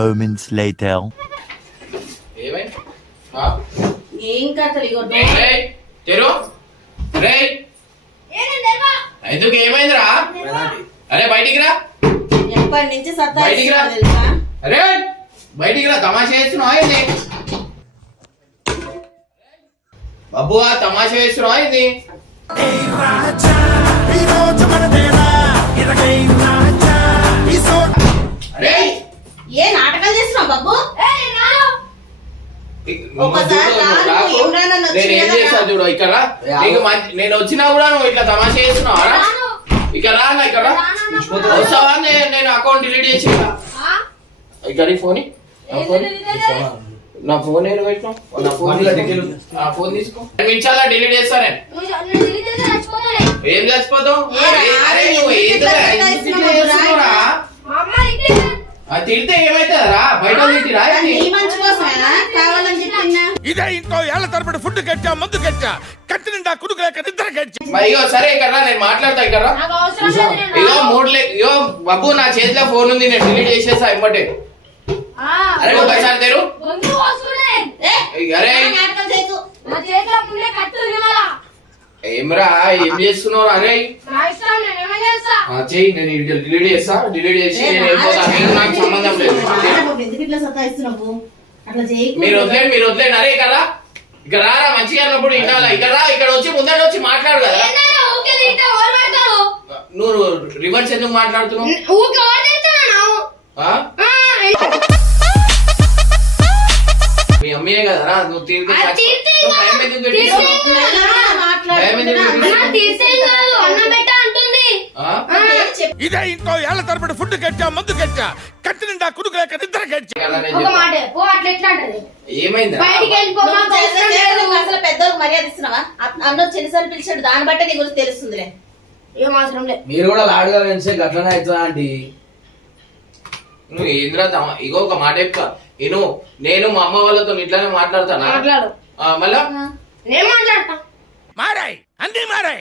moments later. ఏం కథలు ఇగో ఎందుకు ఏమైందిరా? అరే బయటికి రా. ఎప్పటి నుంచి బయటికి రా. అరే బయటికి రా. తమాషా చేస్తున్నావా ఇది? బాబు తమాషా చేస్తున్నావా ఇది? అరే ఏ నాటకాలు చేస్తున్నావు బాబు? నేనేం చేస్తా చూడు ఇక్కడ. నేను వచ్చినా కూడా నువ్వు ఇట్లా తమాషా చేస్తున్నావా? ఇక్కడ రా. ఇక్కడ వస్తావా? నేను అకౌంట్ డిలీట్ చేసి ఇక్కడ ఫోన్ నా ఫోన్ ఏడు పెట్టినా నా ఫోన్ తీసుకో. నిమిషాల్లో డిలీట్ చేస్తానే. ఏం చచ్చిపోతావు? తిడితే ఏమైతుందా? బయట తిట్టిరా? ఇదే ఇంట్లో ఏళ్ల తరబడి ఫుడ్ కట్టా, మందు కట్టా, కట్టి నిండా కుడుకు లేక నిద్ర కట్టా. అయ్యో సరే ఇక్కడ నేను మాట్లాడతా. ఇక్కడ ఇగో ఇగో బాబు నా చేతిలో ఫోన్ ఉంది, నేను డిలీట్ చేసేసా ఇమ్మటే. అరే ఒకసారి తెరు. అరే ఏమరా ఏం చేస్తున్నావు? అరే చెయ్యి, నేను డిలీట్ చేస్తా. డిలీట్ చేసి నేను నాకు సంబంధం లేదు. మీరు వదిలేండి. అరే ఇక్కడ ఇక్కడ రారా. మంచిగా అన్నప్పుడు వినాలా? ఇక్కడ రా. ఇక్కడ వచ్చి ముందర వచ్చి మాట్లాడు కదా. నువ్వు రివర్స్ ఎందుకు మాట్లాడుతున్నావు? మీ అమ్మయే కదరా. నువ్వు ఇదే ఇంట్లో ఏళ్ల తరబడి ఫుడ్ కట్టా, మందు కట్టా, కట్టి నిండా కుడుకు లేక నిద్ర కట్టా. ఏమైంది? అసలు పెద్దోళ్ళకి మర్యాద ఇస్తున్నావా? అన్న చిన్నసార్లు పిలిచాడు, దాన్ని బట్టే నీ గురించి తెలుస్తుందిలే. ఏం అవసరం లేదు. మీరు కూడా లాడుగా పెంచే గట్లనే అవుతుందా ఆంటీ? నువ్వు ఏంద్రా ఇగో ఒక మాట చెప్తా. నేను మా అమ్మ వాళ్ళతో ఇట్లానే మాట్లాడతానా? మళ్ళా మారాయి, అన్ని మారాయి.